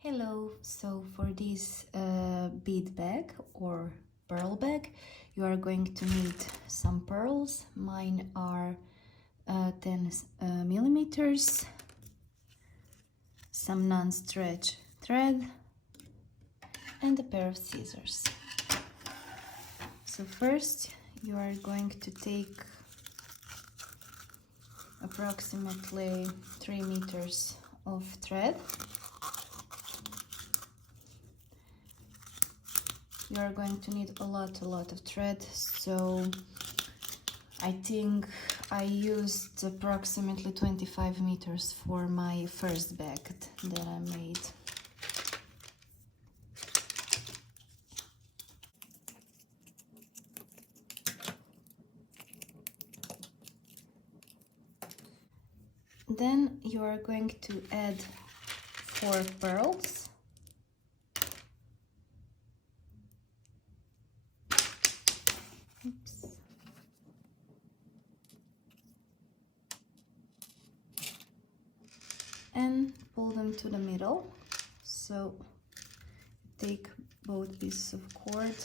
Hello, so for this bead bag or pearl bag you are going to need some pearls. Mine are 10 millimeters, some non-stretch thread and a pair of scissors. So first you are going to take approximately 3 meters of thread. You are going to need a lot of thread, so I think I used approximately 25 meters for my first bag that I made. Then you are going to add 4 pearls. Oops. And pull them to the middle. So take both pieces of cord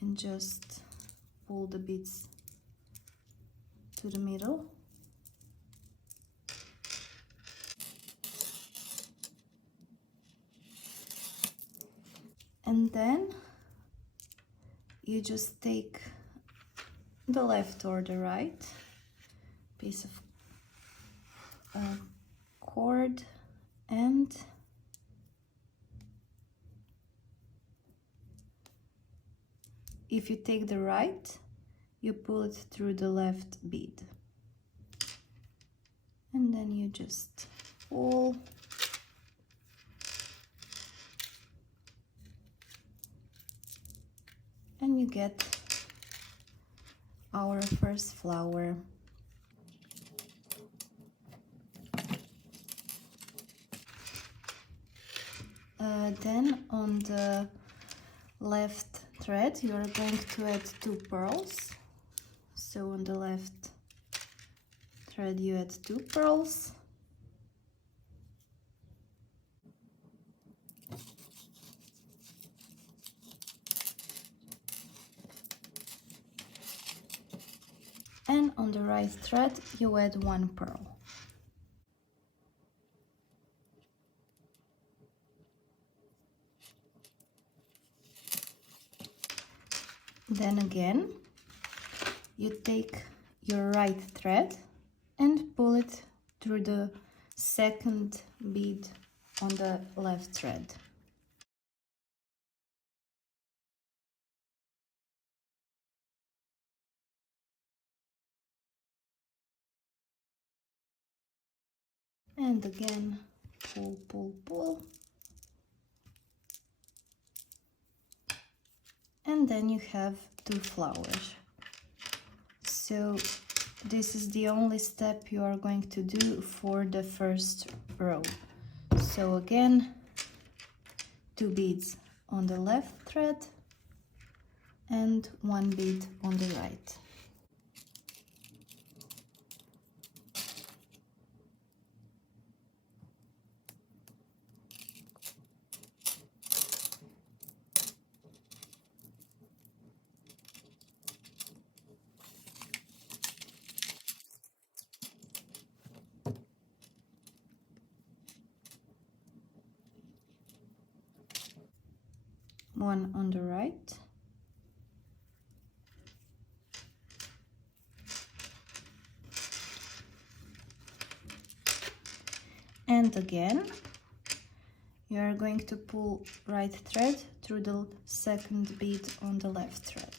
and just pull the beads to the middle. And then you just take the left or the right piece of cord and if you take the right, you pull it through the left bead. And then you just pull. And you get our first flower. Then on the left thread you are going to add 2 pearls. So on the left thread you add 2 pearls. And on the right thread you add 1 pearl. Then again you take your right thread and pull it through the second bead on the left thread. And again pull, pull, pull. And then you have 2 flowers. So this is the only step you are going to do for the first row. So again 2 beads on the left thread and 1 bead on the right. One on the right. And again, you are going to pull right thread through the second bead on the left thread.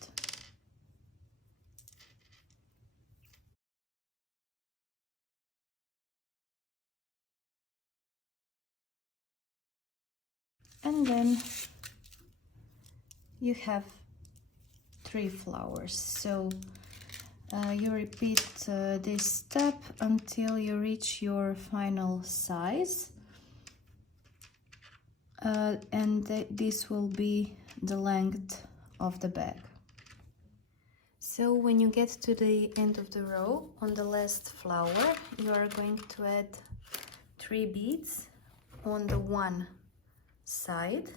And then you have 3 flowers. So you repeat this step until you reach your final size, and this will be the length of the bag. So when you get to the end of the row, on the last flower, you are going to add 3 beads on the one side,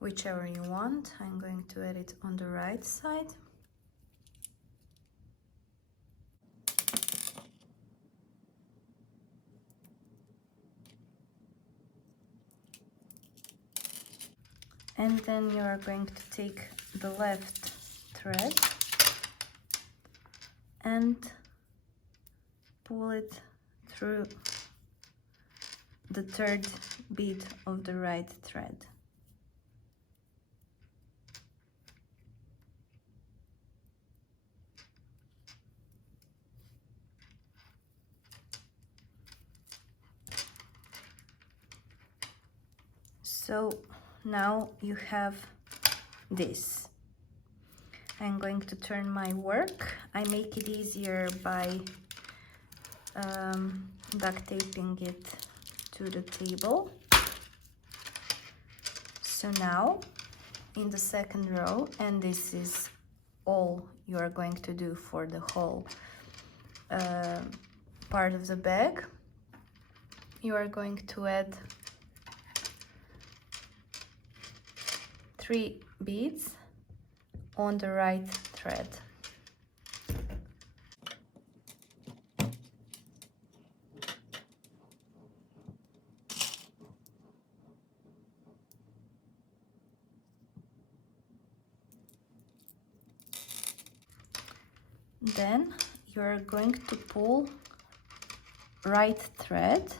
whichever you want. I'm going to add it on the right side. And then you are going to take the left thread and pull it through the third bead of the right thread. So now you have this. I'm going to turn my work. I make it easier by duct taping it to the table. So now in the second row, and this is all you are going to do for the whole part of the bag, you are going to add 3 beads on the right thread. Then you are going to pull right thread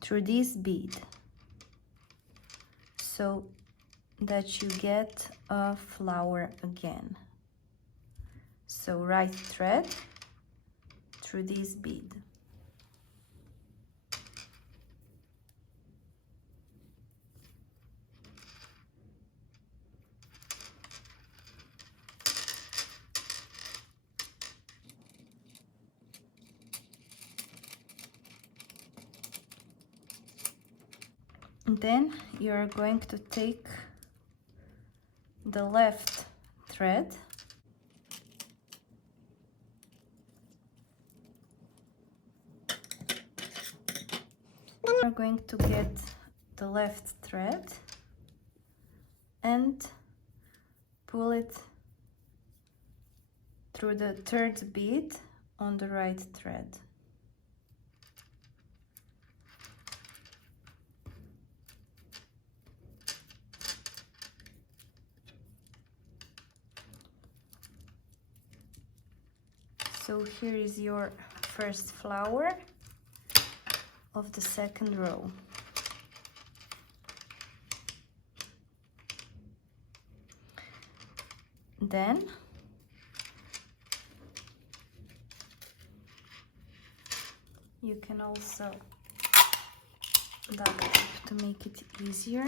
through this bead so that you get a flower again. So right thread through this bead. Then you are going to take the left thread then you're going to get the left thread and pull it through the third bead on the right thread. So here is your first flower of the second row. Then you can also duct tape to make it easier.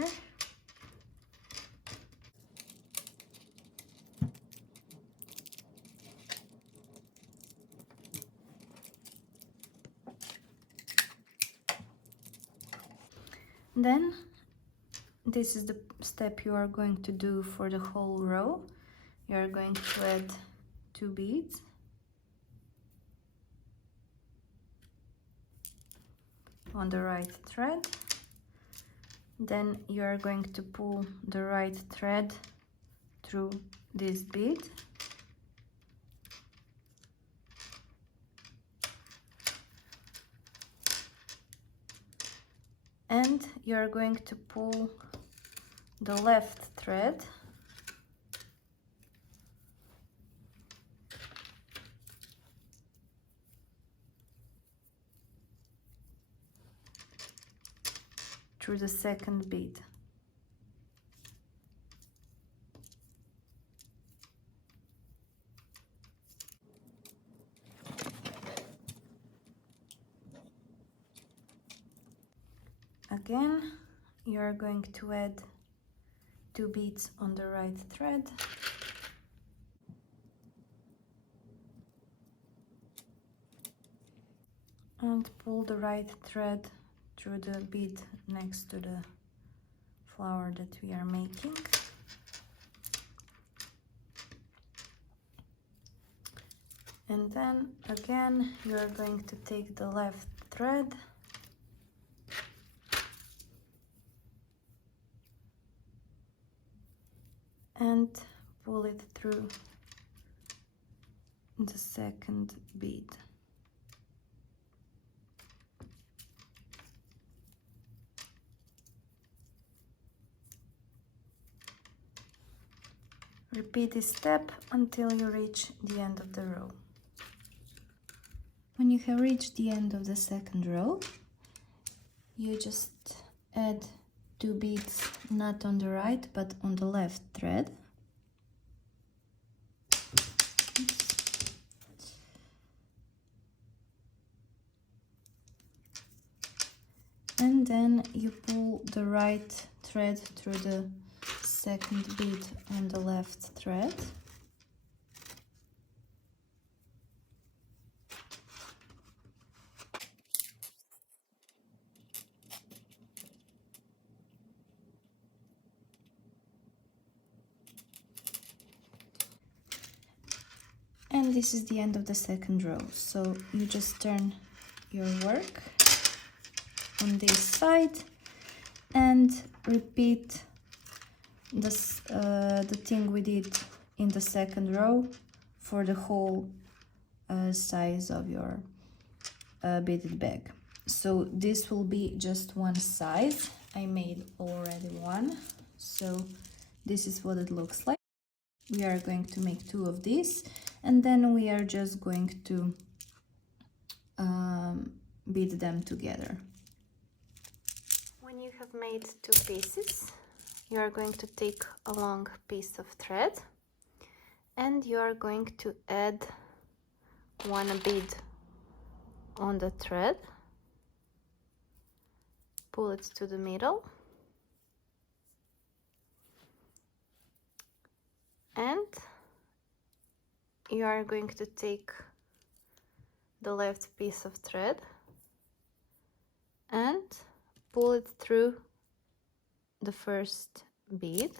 Then this is the step you are going to do for the whole row. You are going to add 2 beads on the right thread. Then you are going to pull the right thread through this bead. And you are going to pull the left thread through the second bead. Again, you are going to add 2 beads on the right thread and pull the right thread through the bead next to the flower that we are making. And then again you are going to take the left thread and pull it through the second bead. Repeat this step until you reach the end of the row. When you have reached the end of the second row, you just add 2 beads, not on the right but on the left thread. And then you pull the right thread through the second bead on the left thread. And this is the end of the second row. So you just turn your work on this side and repeat this, the thing we did in the second row for the whole size of your beaded bag. So this will be just one size. I made already one, so this is what it looks like. We are going to make 2 of these, and then we are just going to bead them together. When you have made 2 pieces, you are going to take a long piece of thread and you are going to add 1 bead on the thread, pull it to the middle, and you are going to take the left piece of thread and pull it through the first bead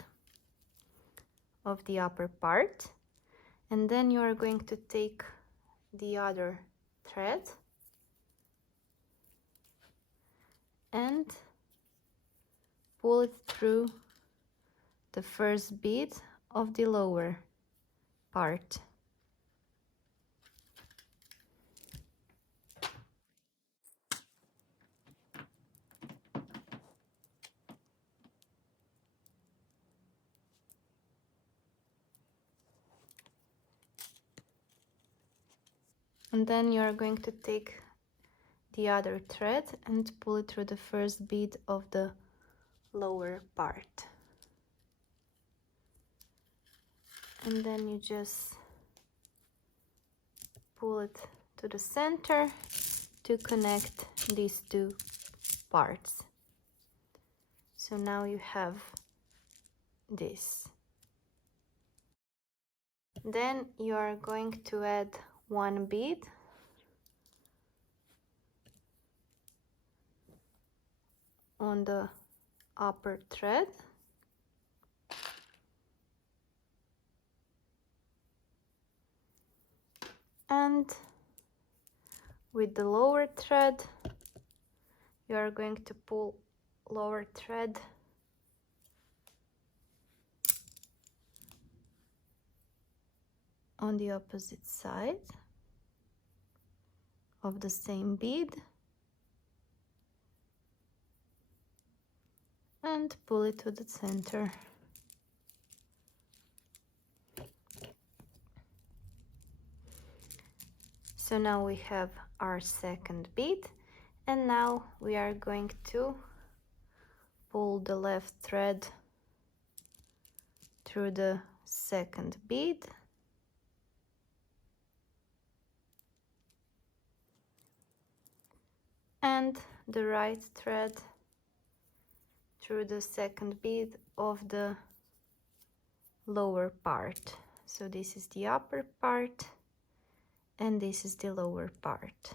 of the upper part, and then you are going to take the other thread and pull it through the first bead of the lower part. And then you are going to take the other thread and pull it through the first bead of the lower part. And then you just pull it to the center to connect these 2 parts. So now you have this. Then you are going to add 1 bead on the upper thread, and with the lower thread you are going to pull lower thread on the opposite side of the same bead and pull it to the center. So now we have our second bead, and now we are going to pull the left thread through the second bead and the right thread through the second bead of the lower part. So this is the upper part and this is the lower part.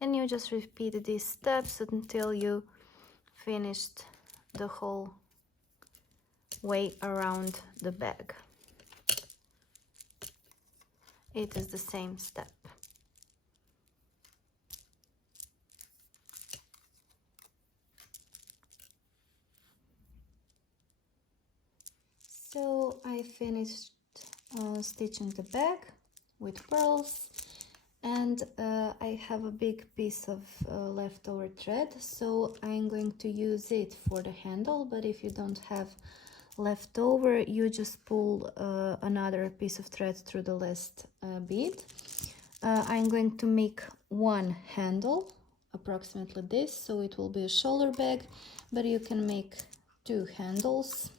And you just repeat these steps until you finished the whole way around the bag. It is the same step. So I finished stitching the bag with pearls, and I have a big piece of leftover thread, so I'm going to use it for the handle. But if you don't have leftover, you just pull another piece of thread through the last bead. I'm going to make one handle, approximately this, so it will be a shoulder bag, but you can make two handles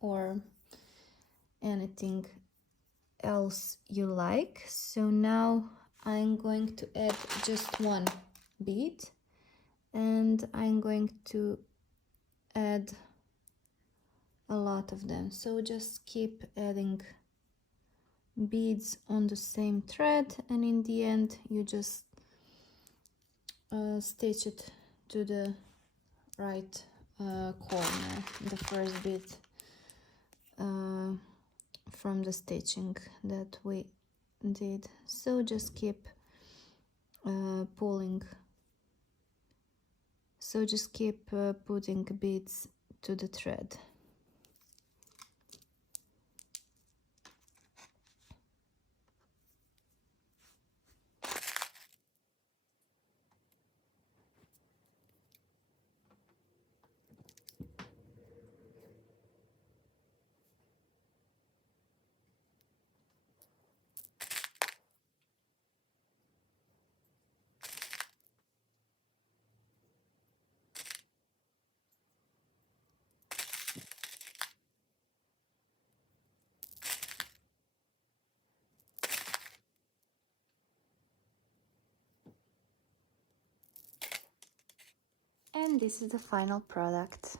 or anything else you like. So now I'm going to add just one bead, and I'm going to add a lot of them. So just keep adding beads on the same thread, and in the end you just stitch it to the right corner, the first bead from the stitching that we did. So just keep pulling, so just keep putting beads to the thread. And this is the final product.